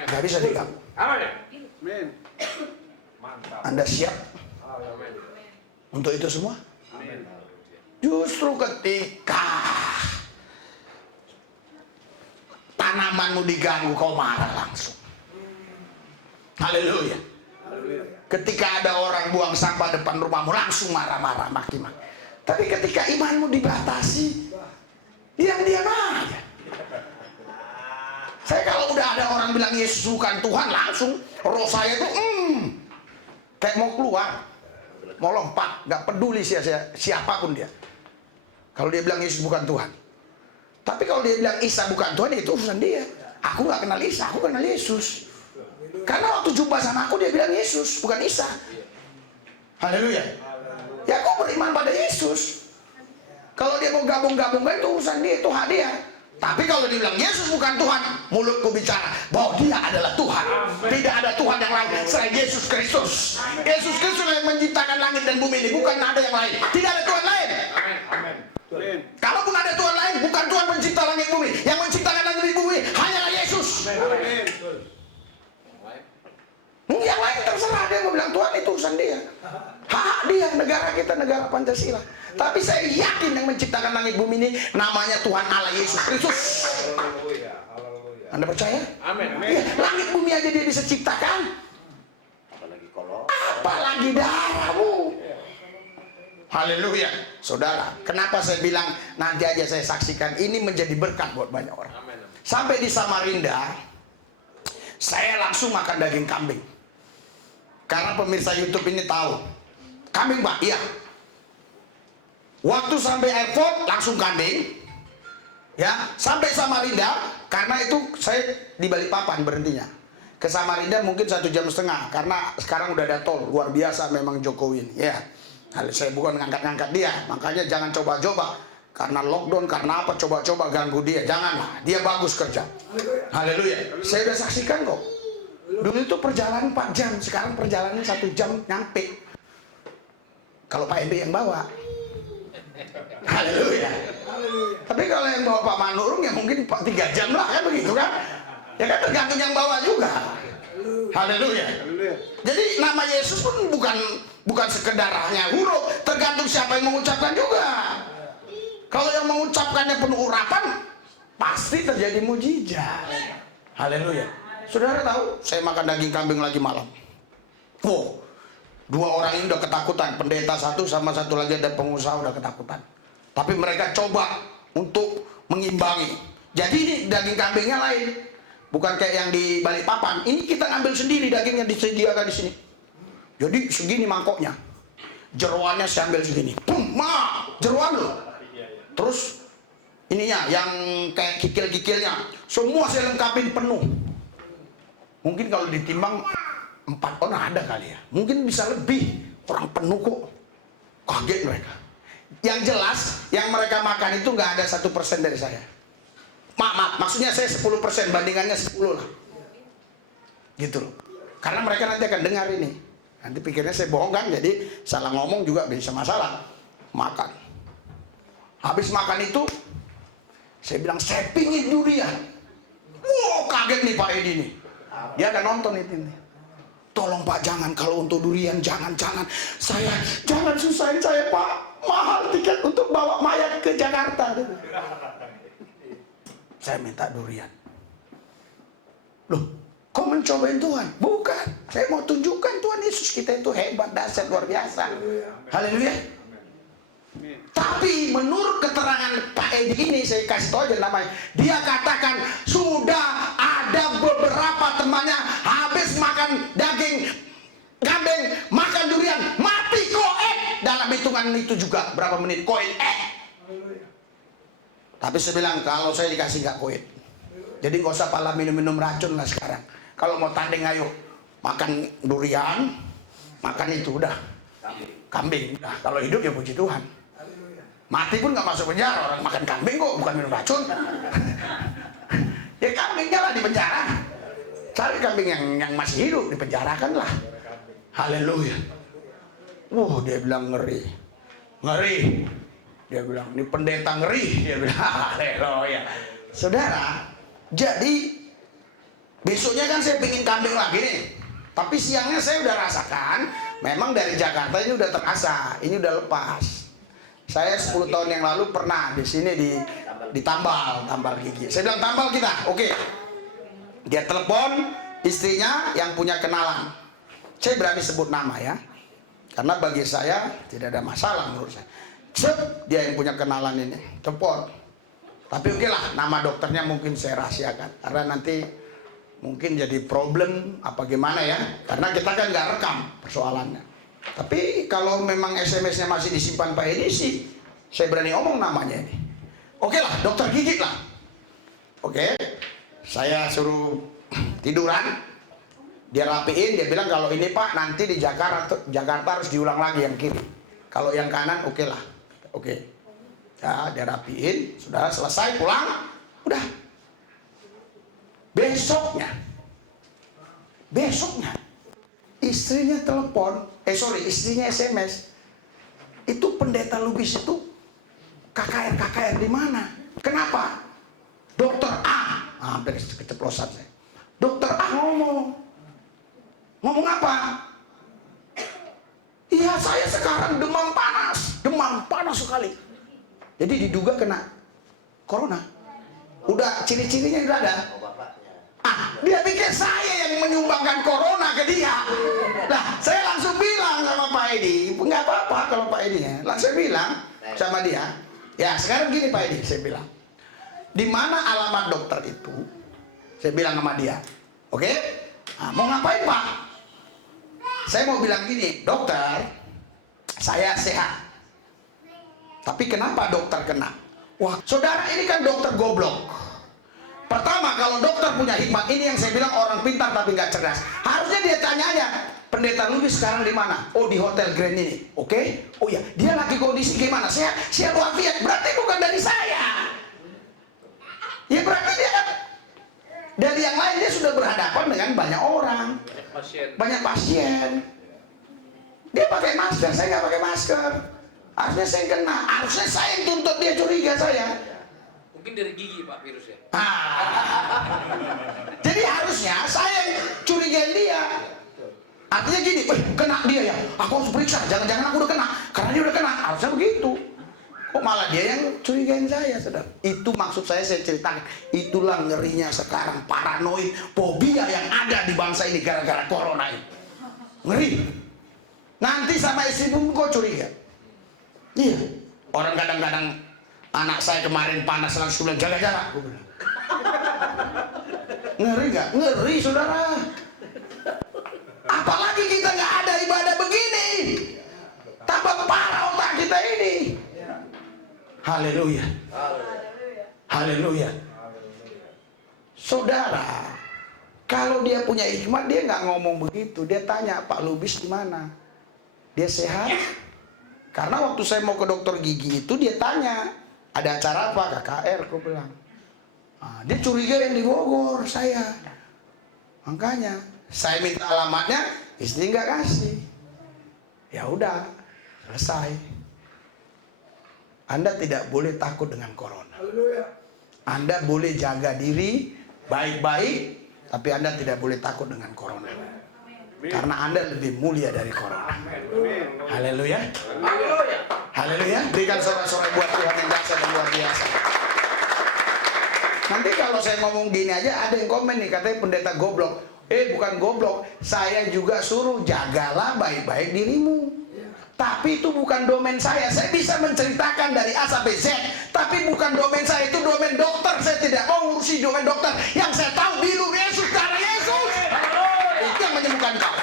Gak bisa diganggu. Amin. Anda siap untuk itu semua? Justru ketika tanamanmu diganggu, kau marah langsung. Haleluya. Ketika ada orang buang sampah depan rumahmu, langsung marah-marah, maki-maki. Tapi ketika imanmu dibatasi, diam-diam aja. Saya kalau udah ada orang bilang Yesus bukan Tuhan, langsung roh saya itu kayak mau keluar, mau lompat, nggak peduli siapapun dia. Kalau dia bilang Yesus bukan Tuhan. Tapi kalau dia bilang Isa bukan Tuhan, itu urusan dia. Aku nggak kenal Isa, aku kenal Yesus. Karena waktu jumpa sama aku dia bilang Yesus, bukan Isa. Haleluya. Ya aku beriman pada Yesus. Kalau dia mau gabung-gabungkan itu urusan dia, itu hak dia. Tapi kalau dia bilang Yesus bukan Tuhan, mulutku bicara bahwa dia adalah Tuhan. Tidak ada Tuhan yang lain selain Yesus Kristus. Yesus Kristus yang menciptakan langit dan bumi ini, bukan ada yang lain. Tidak ada Tuhan lain. Amin. Kalaupun ada Tuhan lain, bukan Tuhan mencipta langit bumi. Yang menciptakan langit dan bumi hanyalah Yesus. Amin. Yang lain terserah, dia mau bilang Tuhan itu urusan dia. Hak dia, negara kita negara Pancasila. Tapi yakin yang menciptakan langit bumi ini namanya Tuhan Allah Yesus Kristus. Anda percaya? Amin. Ya, langit bumi aja dia bisa ciptakan. Apalagi darahmu. Haleluya. Saudara, kenapa saya bilang nanti aja saya saksikan ini menjadi berkat buat banyak orang. Sampai di Samarinda, saya langsung makan daging kambing. Karena pemirsa YouTube ini tahu. Kambing, Pak, iya. Waktu sampai airport langsung kambing. Ya, sampai Samarinda, karena itu saya di Balikpapan berhentinya. Ke Samarinda mungkin 1,5 jam, karena sekarang udah ada tol. Luar biasa memang Jokowi ini. Ya, saya bukan ngangkat-ngangkat dia, makanya jangan coba-coba. Karena lockdown, karena apa, coba-coba ganggu dia. Janganlah, dia bagus kerja. Haleluya. Saya udah saksikan kok. Dulu itu perjalanan 4 jam, sekarang perjalanan 1 jam nyampe. Kalau Pak Hendri yang bawa. Haleluya. Tapi kalau yang bawa Pak Manurung ya mungkin 3 jam lah, kan begitu kan? Ya kan tergantung yang bawa juga. Haleluya. Jadi nama Yesus pun bukan sekedar hanya huruf, tergantung siapa yang mengucapkan juga. Kalau yang mengucapkannya penuh urapan, pasti terjadi mujizat. Haleluya. Saudara tahu, saya makan daging kambing lagi malam. Wow, 2 orang ini udah ketakutan. Pendeta satu sama satu lagi ada pengusaha udah ketakutan. Tapi mereka coba untuk mengimbangi. Jadi ini daging kambingnya lain. Bukan kayak yang di Balikpapan. Ini kita ngambil sendiri dagingnya disediakan di sini. Jadi segini mangkoknya. Jeroannya saya ambil segini. Pum, jeroan loh. Terus ininya yang kayak kikil-kikilnya semua saya lengkapin penuh. Mungkin kalau ditimbang 4 ton ada kali ya. Mungkin bisa lebih. Orang penuh kok. Kaget mereka. Yang jelas yang mereka makan itu nggak ada 1% dari saya. Maaf, maksudnya saya 10%, bandingannya 10 lah. Gitu loh. Karena mereka nanti akan dengar ini. Nanti pikirnya saya bohong kan, jadi salah ngomong juga bisa masalah. Makan. Habis makan itu, saya bilang, saya pingin durian. Wow, kaget nih Pak Edi nih. Dia akan nonton itu nih. Tolong Pak, jangan, kalau untuk durian, jangan. Saya, jangan susahin saya Pak. Mahal tiket untuk bawa mayat ke Jakarta. Saya minta durian. Loh, kok mencobain Tuhan? Bukan. Saya mau tunjukkan Tuhan Yesus kita itu hebat, dahsyat, luar biasa. Haleluya. Tapi menurut keterangan Pak Edi ini, saya kasih tahu aja namanya, dia katakan sudah ada beberapa temannya habis makan daging kambing, makan durian, mati koek dalam hitungan itu juga berapa menit koek. Tapi saya bilang kalau saya dikasih nggak koek, jadi nggak usah pala minum racun lah sekarang. Kalau mau tanding ayo makan durian, makan itu udah kambing. Nah, kalau hidup ya puji Tuhan. Mati pun nggak masuk penjara, orang makan kambing kok, bukan minum racun. Ya kambingnya lah di penjara. Cari kambing yang masih hidup, dipenjarakan lah. Haleluya. Dia bilang ngeri. Dia bilang, ini pendeta ngeri. Dia bilang, haleluya. Saudara, jadi besoknya kan saya pingin kambing lagi nih. Tapi siangnya saya udah rasakan, memang dari Jakarta ini udah terasa, ini udah lepas. Saya 10 tahun yang lalu pernah di sini di tambal gigi. Saya bilang tambal kita, oke. Dia telepon istrinya yang punya kenalan. Saya berani sebut nama ya, karena bagi saya tidak ada masalah menurut saya. Dia yang punya kenalan ini, telepon. Tapi oke lah, nama dokternya mungkin saya rahasiakan, karena nanti mungkin jadi problem apa gimana ya, karena kita kan nggak rekam persoalannya. Tapi kalau memang SMS-nya masih disimpan Pak Edi sih, saya berani omong namanya ini. Oke lah, dokter gigi lah. Oke, saya suruh tiduran, dia rapiin, dia bilang kalau ini Pak nanti di Jakarta harus diulang lagi yang kiri. Kalau yang kanan oke lah, oke. Ya, dia rapiin, sudah selesai pulang, udah. Besoknya, istrinya telepon, istrinya SMS. Itu pendeta Lubis itu KKR di mana? Kenapa? Dokter A, hampir keceplosan saya. Dokter A ngomong apa? Iya saya sekarang demam panas sekali. Jadi diduga kena corona. Udah ciri-cirinya udah ada. Dia pikir saya yang menyumbangkan corona ke dia. Nah, saya langsung bilang sama Pak Edi, nggak apa-apa kalau Pak Edi ya. Langsung bilang sama dia, ya sekarang gini Pak Edi, saya bilang, di mana alamat dokter itu? Saya bilang sama dia, oke? Nah, mau ngapain Pak? Saya mau bilang gini, dokter, saya sehat. Tapi kenapa dokter kena? Wah, saudara ini kan dokter goblok. Pertama, kalau dokter punya hikmat, ini yang saya bilang orang pintar tapi nggak cerdas. Harusnya dia tanya aja, pendeta Lubis sekarang di mana? Oh, di Hotel Grand ini. Oke? Oh ya, dia lagi kondisi gimana? Sehat walafiat. Berarti bukan dari saya. Ya berarti dia kan dari yang lain, dia sudah berhadapan dengan banyak orang, banyak pasien. Dia pakai masker, saya nggak pakai masker. Harusnya saya kena, harusnya saya yang tuntut dia, curiga saya. Mungkin dari gigi Pak virusnya. Jadi harusnya saya yang curigain dia. Artinya gini, kena dia ya, aku harus periksa, jangan-jangan aku udah kena, karena dia udah kena. Harusnya begitu. Kok malah dia yang curigain saya, saudara? Itu maksud saya ceritakan. Itulah ngerinya sekarang, paranoid, fobia yang ada di bangsa ini gara-gara corona ini. Ngeri. Nanti sama istri pun kok curiga. Iya. Orang kadang-kadang anak saya kemarin panas langsung bilang jaga jarak. Ngeri nggak? Ngeri, saudara. Apalagi kita nggak ada ibadah begini, tambah parah otak kita ini. Haleluya. Haleluya. Saudara, kalau dia punya hikmat, dia nggak ngomong begitu. Dia tanya, Pak Lubis di mana? Dia sehat? Karena waktu saya mau ke dokter gigi itu, dia tanya, ada acara apa? KKR, aku bilang. Nah, dia curiga yang di Bogor, saya. Makanya, saya minta alamatnya, istri nggak kasih. Ya udah, selesai. Anda tidak boleh takut dengan corona. Anda boleh jaga diri baik-baik, tapi Anda tidak boleh takut dengan corona. Karena Anda lebih mulia dari corona. Haleluya. Haleluya. Berikan sorak-sorai buat Tuhan yang dahsyat dan luar biasa. Nanti kalau saya ngomong gini aja, ada yang komen nih, katanya pendeta goblok. Bukan goblok, saya juga suruh jagalah baik-baik dirimu. Tapi itu bukan domain saya. Saya bisa menceritakan dari A sampai Z, tapi bukan domain saya, itu domain dokter. Saya tidak mau ngurusi domain dokter. Yang saya tahu bilu Yesus, darah Yesus. Itu yang menyembuhkan kau.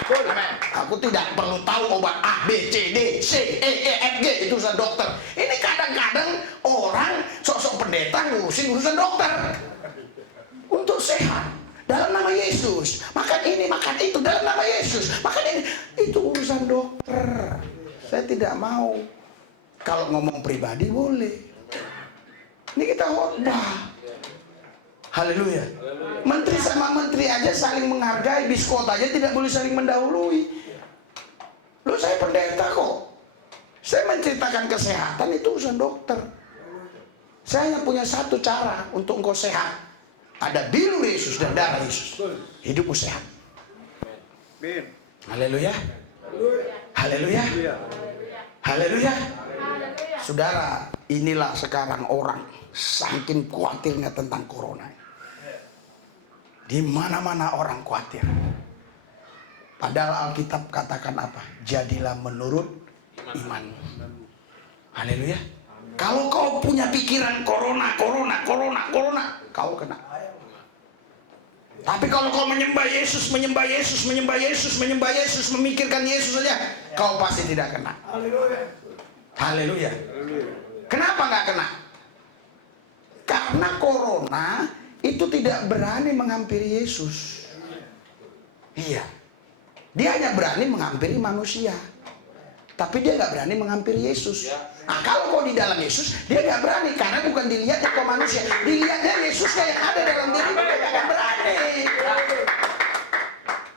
Aku tidak perlu tahu obat A, B, C, D, C, E, F, G. Itu urusan dokter. Ini kadang-kadang orang sosok pendeta ngurusin urusan dokter. Untuk sehat dalam nama Yesus, makan ini, makan itu dalam nama Yesus, makan ini. Itu urusan dokter. Saya tidak mau. Kalau ngomong pribadi boleh. Ini kita khotbah. Haleluya. Menteri sama menteri aja saling menghargai, biskot aja tidak boleh saling mendahului. Loh, saya pendeta kok. Saya menceritakan kesehatan, itu urusan dokter. Saya hanya punya satu cara untuk engkau sehat. Ada bilu Yesus dan darah Yesus. Hidupmu sehat. Haleluya. Haleluya. Haleluya. Saudara, inilah sekarang orang saking khawatirnya tentang corona. Di mana-mana orang khawatir. Padahal Alkitab katakan apa? Jadilah menurut iman. Haleluya. Kalau kau punya pikiran corona, kau kena. Tapi kalau kau menyembah Yesus, memikirkan Yesus saja, kau pasti tidak kena. Haleluya. Kenapa nggak kena? Karena corona itu tidak berani menghampiri Yesus. Iya. Dia hanya berani menghampiri manusia. Tapi dia nggak berani menghampiri Yesus. Nah, kalau kau di dalam Yesus, dia nggak berani. Karena bukan dilihatnya kau manusia, dilihatnya Yesusnya yang ada dalam dirimu, dia nggak berani.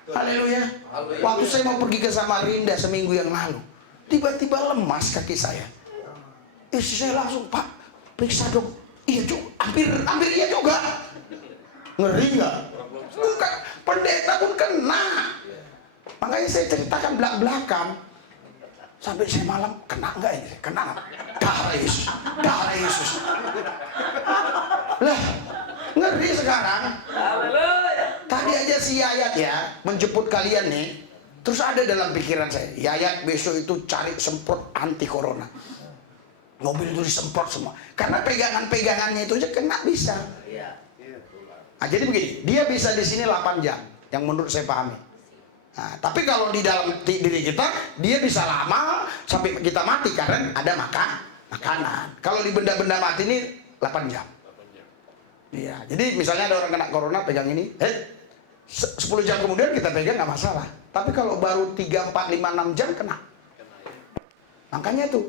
Haleluya. Waktu saya mau pergi ke Samarinda seminggu yang lalu, tiba-tiba lemas kaki saya. Istri saya langsung, Pak, periksa dong. Iya juga, hampir iya juga. Ngeri nggak? Bukan, pendeta pun kena. Makanya saya ceritakan belak-belakan. Sampai saya malam, kena nggak ini? Kena nggak? Darah Yesus, darah Yesus. sekarang, tadi aja si Yayat ya menjemput kalian nih, terus ada dalam pikiran saya, Yayat besok itu cari semprot anti corona. Mobil itu disemprot semua, karena pegangan-pegangannya itu aja kena bisa. Nah, jadi begini, dia bisa di sini 8 jam, yang menurut saya pahami. Nah, tapi kalau di dalam diri kita, dia bisa lama sampai kita mati karena ada makanan. Kalau di benda-benda mati ini 8 jam. Iya, jadi misalnya ada orang kena corona pegang ini, 10 jam kemudian kita pegang nggak masalah. Tapi kalau baru 3, 4, 5, 6 jam kena. Makanya tuh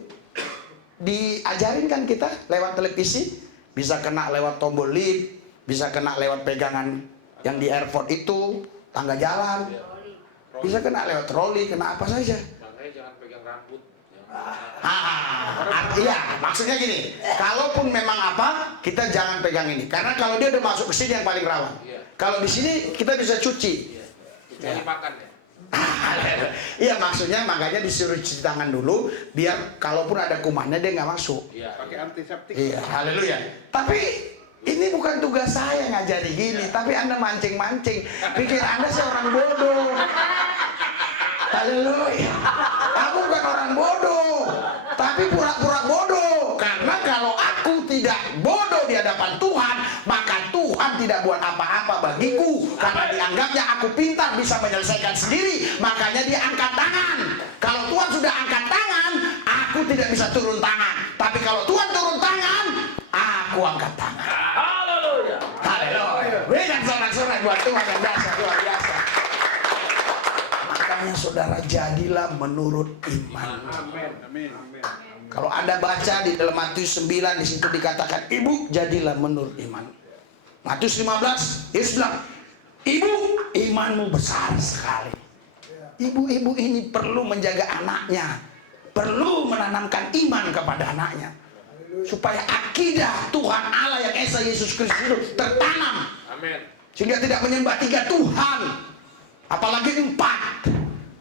diajarin kan kita lewat televisi, bisa kena lewat tombol lift, bisa kena lewat pegangan yang di airport itu, tangga jalan, bisa kena lewat troli, kena apa saja. Makanya jangan pegang rambut. Iya, maksudnya gini, kalaupun memang apa, kita jangan pegang ini, karena kalau dia udah masuk ke sini yang paling rawan. Kalau di sini kita bisa cuci. Kecuali makan ya. Iya, maksudnya makanya disuruh cuci tangan dulu, biar kalaupun ada kumannya dia nggak masuk. Pakai antiseptik. Iya, haleluya. Tapi ini bukan tugas saya ngajari gini, tapi Anda mancing-mancing. Pikir Anda seorang bodoh. Haleluya. Aku bukan orang bodoh, tapi pura-pura bodoh. Karena kalau aku tidak bodoh di hadapan Tuhan, maka Tuhan tidak buat apa-apa bagiku. Karena dianggapnya aku pintar, bisa menyelesaikan sendiri. Makanya dia angkat tangan. Kalau Tuhan sudah angkat tangan, aku tidak bisa turun tangan. Tapi kalau Tuhan turun tangan, aku angkat tangan. Haleluya. Haleluya. Berikan sorak-sorai buat Tuhan yang dasar luar biasa. Makanya saudara, jadilah menurut iman. Amin. Amin. Amin. Kalau Anda baca di dalam Matius 9, di situ dikatakan, ibu jadilah menurut iman. Matius 15, Yesus bilang, ibu imanmu besar sekali. Ibu-ibu ini perlu menjaga anaknya, perlu menanamkan iman kepada anaknya, supaya akidah Tuhan Allah yang Esa Yesus Kristus itu tertanam. Amin. Sehingga tidak menyembah 3 Tuhan, apalagi 4,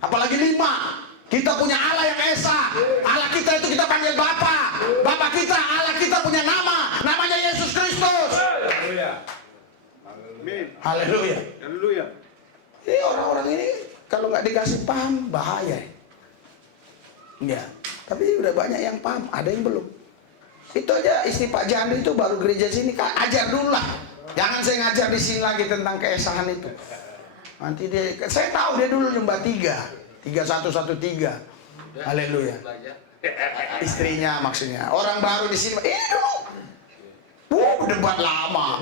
apalagi 5. Kita punya Allah yang Esa. Allah kita itu kita panggil Bapa. Bapa kita, Allah kita punya nama. Namanya Yesus Kristus. Haleluya. Amin. Haleluya. Haleluya. Ini orang-orang ini kalau nggak dikasih paham, bahaya. Ya, tapi udah banyak yang paham, ada yang belum. Itu aja istri Pak Jandi itu baru gereja sini, Kak, ajar dulu lah. Jangan saya ngajar di sini lagi tentang keesahan itu. Nanti dia, saya tahu dia dulu nyembah 3113. Haleluya. Istrinya maksudnya. Orang baru di sini. Berdebat lama.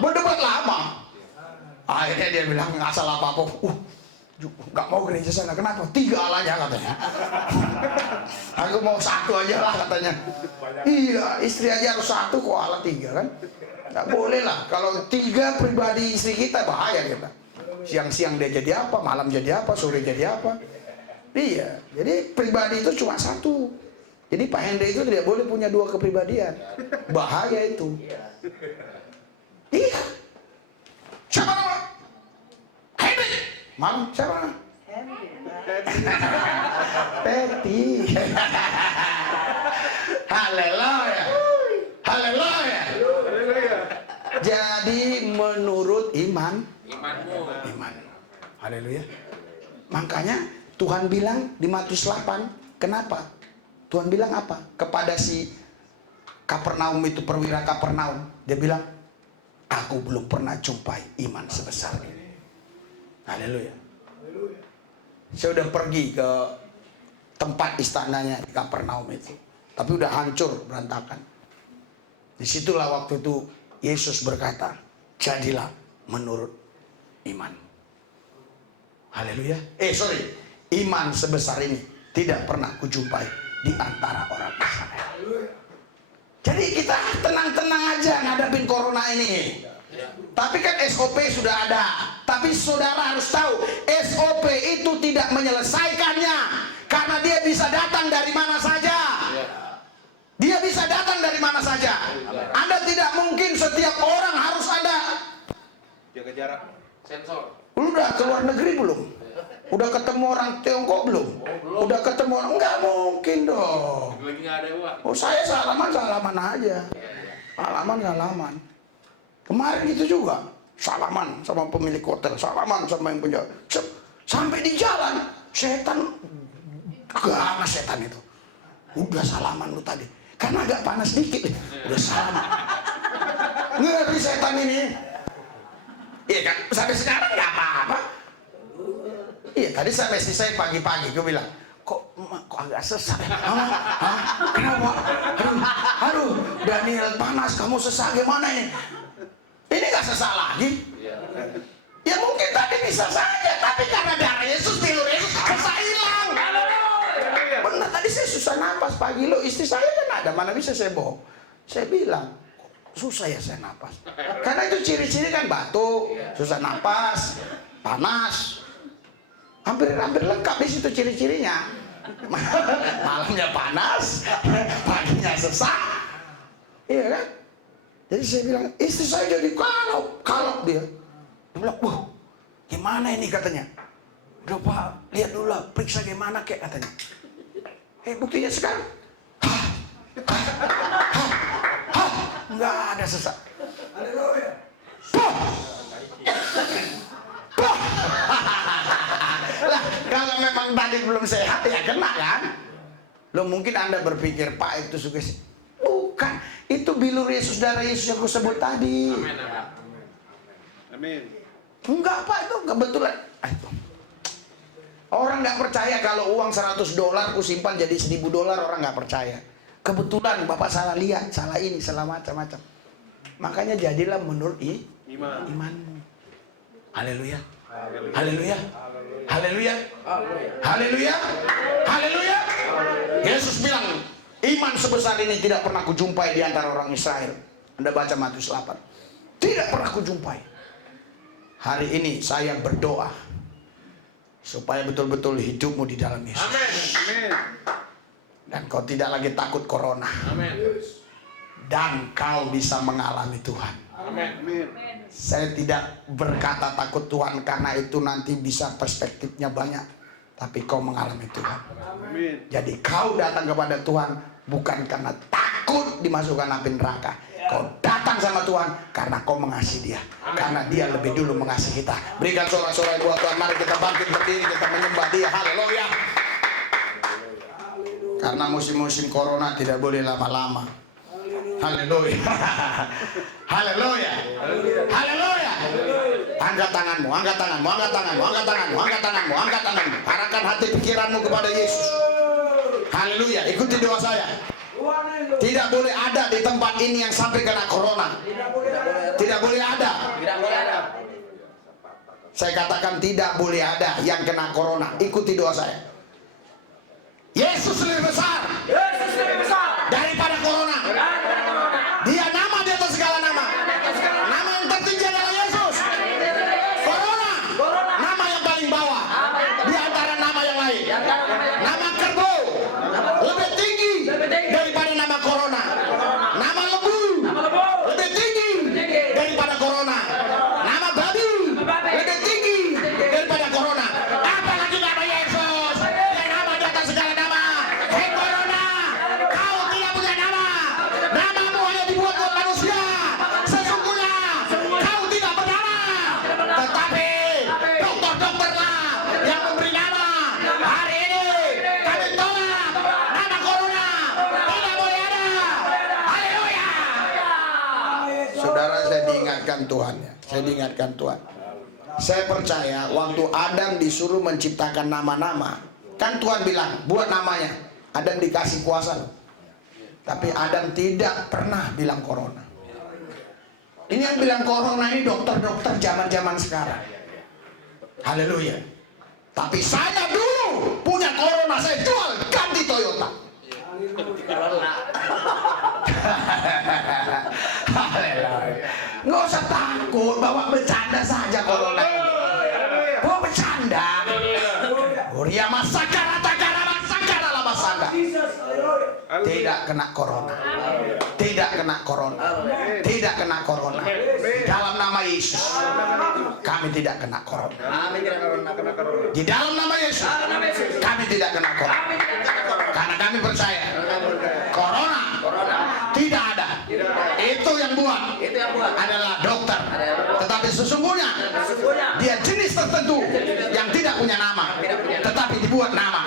Akhirnya dia bilang asal apa-apa. Nggak mau gereja sana. Kenapa? 3 Allahnya katanya. Aku mau 1 aja lah katanya. Iya, istri aja harus 1 kok Allah 3 kan? Nggak boleh lah. Kalau 3 pribadi istri kita bahaya kita. Siang-siang dia jadi apa, malam jadi apa, sore jadi apa. Iya, jadi pribadi itu cuma 1. Jadi Pak Hendra itu tidak boleh punya 2 kepribadian. Bahaya itu. Iya. Siapa nama? Hendra. Malam siapa nama? Peti. Haleluya. Haleluya. Haleluya. Jadi menurut iman. Haleluya. Makanya Tuhan bilang di Matius 8, kenapa? Tuhan bilang apa? Kepada si Kapernaum itu, perwira Kapernaum. Dia bilang, aku belum pernah jumpai iman sebesar ini. Haleluya. Saya udah pergi ke tempat istananya di Kapernaum itu. Tapi udah hancur, berantakan. Disitulah waktu itu Yesus berkata, jadilah menurut iman. Haleluya. Iman sebesar ini tidak pernah kujumpai di antara orang Israel. Jadi kita tenang-tenang aja ngadapin corona ini. Tapi kan SOP sudah ada. Tapi saudara harus tahu, SOP itu tidak menyelesaikannya. Karena dia bisa datang dari mana saja. Dia bisa datang dari mana saja. Anda tidak mungkin setiap orang harus ada. Jaga jarak. Sensor. Udah keluar negeri belum? Udah ketemu orang Tiongkok belum? Udah ketemu orang? Enggak mungkin dong. Lagi nggak ada uang. Oh, saya salaman aja. Salaman. Kemarin gitu juga. salaman sama pemilik hotel, salaman sama yang punya. Sampai di jalan, setan, ganas setan itu. Udah salaman lu tadi, karena agak panas dikit, udah salaman. Ngeri setan ini. Iya kan, sampai sekarang nggak apa-apa. Iya, tadi sampai selesai pagi-pagi, gue bilang, kok agak sesak ya? Kenapa? Aduh, Daniel panas, kamu sesak gimana ini? Ini nggak sesak lagi. Ya mungkin tadi bisa saja, tapi karena darah Yesus, tidur Yesus, sesak hilang. Benar, tadi saya susah napas pagi lo, istri saya kan ada, mana bisa saya bohong. Saya bilang, susah ya saya napas. Karena itu ciri-ciri kan batuk, susah napas, panas. Hampir lengkap di situ ciri-cirinya. Malamnya panas, paginya sesak. Iya kan? Jadi saya bilang, istri saya jadi kalau dia. Dia bilang, wah, gimana ini katanya? Udah Pak, lihat dulu lah, periksa gimana kek katanya. Buktinya sekarang, nggak ada sesak. Lah, kalau memang tadi belum sehat ya kena kan? Lo mungkin Anda berpikir, Pak itu sugesti. Bukan, itu bilur Yesus, darah Yesus yang kusebut tadi. Amin. Enggak Pak, itu kebetulan. Orang nggak percaya kalau uang $100 kusimpan jadi $1.000, orang nggak percaya. Kebetulan Bapak salah lihat, salah ini, salah macam-macam. Makanya jadilah menurut imanmu. Haleluya. Haleluya. Haleluya. Haleluya. Haleluya. Yesus bilang, iman sebesar ini tidak pernah kujumpai di antara orang Israel. Anda baca Matius 8. Tidak pernah kujumpai. Hari ini saya berdoa supaya betul-betul hidupmu di dalam Yesus. Amin. Dan kau tidak lagi takut corona. Amin. Dan kau bisa mengalami Tuhan. Amin. Saya tidak berkata takut Tuhan karena itu nanti bisa perspektifnya banyak. Tapi kau mengalami Tuhan. Amin. Jadi kau datang kepada Tuhan bukan karena takut dimasukkan api neraka. Kau datang sama Tuhan karena kau mengasihi Dia. Karena Dia lebih dulu mengasihi kita. Berikan sorak-sorai buat Tuhan. Mari kita bangkit berdiri, kita menyembah Dia. Haleluya. Karena musim-musim corona tidak boleh lama-lama. Haleluya. Haleluya. Haleluya. Angkat tanganmu, angkat tanganmu, angkat tanganmu, angkat tanganmu, angkat tanganmu, angkat tanganmu. Arahkan hati pikiranmu kepada Yesus. Haleluya. Ikuti doa saya. Tidak boleh ada di tempat ini yang sampai kena corona. Tidak boleh ada. Saya katakan tidak boleh ada yang kena corona. Ikuti doa saya. Yesus lebih besar daripada corona. Dia nama di atas segala nama. Nama yang tertinggi adalah Yesus. Corona nama yang paling bawah di antara nama yang lain. Nama kerbau lebih tinggi daripada nama corona. Nama lembu lebih tinggi daripada corona. Nama babi lebih tinggi daripada corona. Apalagi nama Yesus yang nama di atas segala nama. Hei corona, kau tidak punya nama. Namamu hanya dibuat buat manusia. Sesungguhnya kau tidak bernama. Tetapi dokter-dokterlah yang memberi nama. Hari ini kami tolak nama corona. Tidak boleh ada. Haleluya. Saudara, saya diingatkan Tuhan ya. Saya diingatkan Tuhan. Saya percaya waktu Adam disuruh menciptakan nama-nama, kan Tuhan bilang buat namanya. Adam dikasih kuasa loh. Tapi Adam tidak pernah bilang corona. Ini yang bilang corona ini dokter-dokter zaman-zaman sekarang. Haleluya. Tapi saya dulu punya corona, saya jual ganti Toyota. Haleluya. Nggak usah takut, bawa bercanda saja corona ini. Bawa bercanda. Uria masakara takara masakara lah masaka. Tidak kena corona. Tidak kena corona. Tidak kena corona. Dalam nama Yesus kami tidak kena corona. Di dalam nama Yesus kami tidak kena corona. Karena kami percaya corona tidak ada. Itu yang yang buat Itu yang buat. adalah dokter. Tetapi sesungguhnya Sesungguhnya dia jenis tertentu yang tidak punya nama, tetapi dibuat nama.